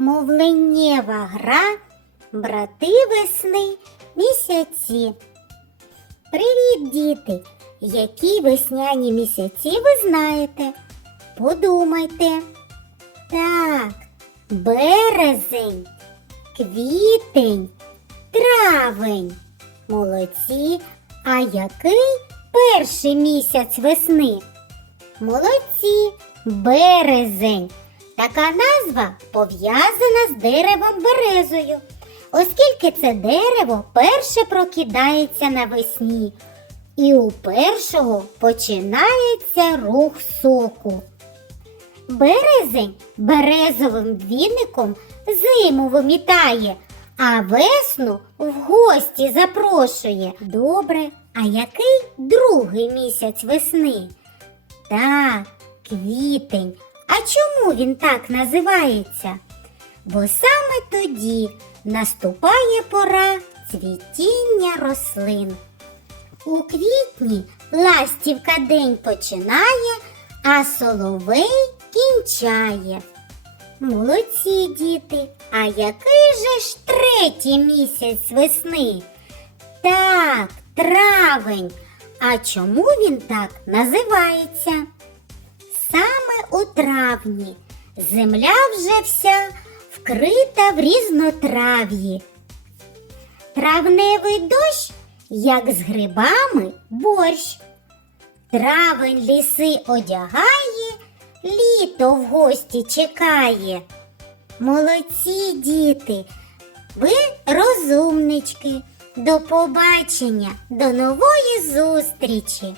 Мовленнєва гра, брати весни, місяці. Привіт, діти! Які весняні місяці ви знаєте? Подумайте. Так, березень, квітень, травень. Молодці. А який перший місяць весни? Молодці, березень. Така назва пов'язана з деревом березою, оскільки це дерево перше прокидається навесні, і у першого починається рух соку. Березень березовим двіником зиму вимітає, а весну в гості запрошує. Добре, а який другий місяць весни? Так, квітень. А чому він так називається? Бо саме тоді наступає пора цвітіння рослин. У квітні ластівка день починає, а соловей кінчає. Молодці діти, а який же ж третій місяць весни? Так, травень. А чому він так називається? Травні земля вже вся вкрита в різнотрав'ї. Травневий дощ, як з грибами, борщ. Травень ліси одягає, літо в гості чекає. Молодці діти, ви розумнички. До побачення, до нової зустрічі!